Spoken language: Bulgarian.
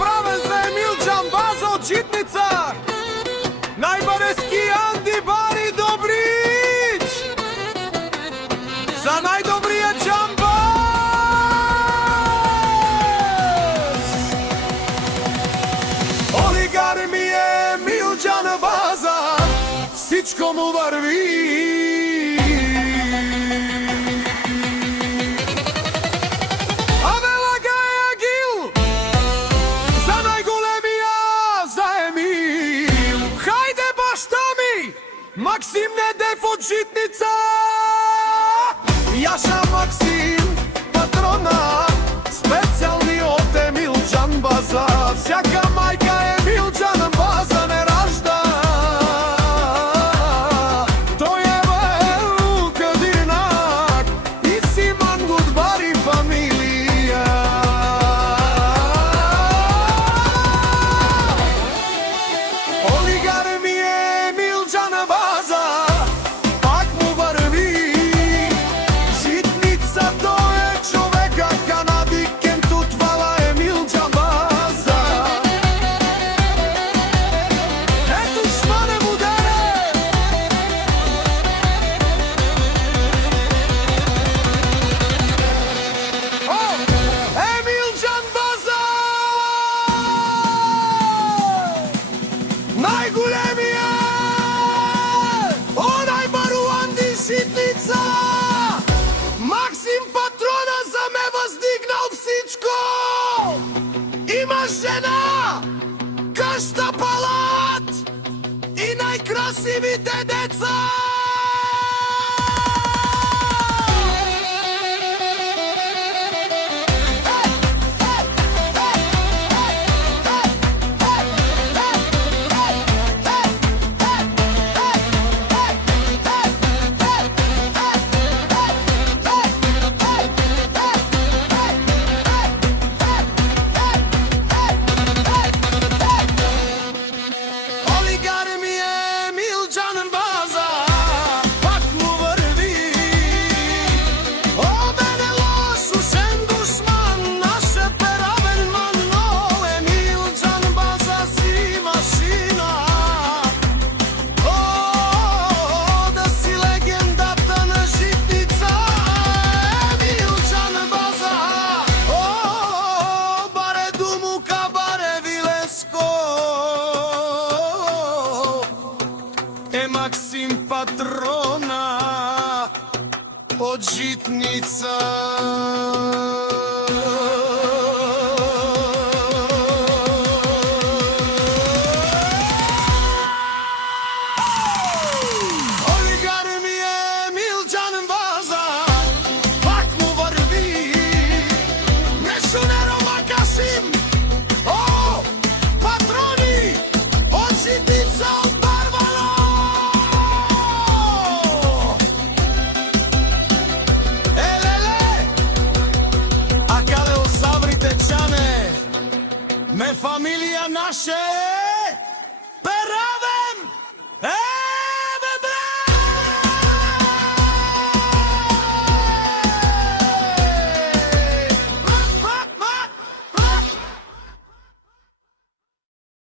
направен за Емил Џамбаза од Житница. Најбарески Анди Бари Добрич. За најдобриот Џамбаз. Олигар ми е Емил Џамбаза, всичко му върви. Максим Недев од Житница. Јаша Максим, патрона, специјални од Емил Џамбаза. Всяка мајка Емил Џамбаза не ражда. Тој е Кадирнак и Симан Гудбари фамилија. Олигар ми е Емил Џамбаза, пак му върви. Житница, тој е човека, Канади, Кенту, твала Емил Џамбаза. Ето шмане му дере. Емил Џамбаза, најголемија. Житница! Максим патрона за ме въздигнал всичко! Има жена, къща, палат и най-красивите деца! Максим патрона од Житница.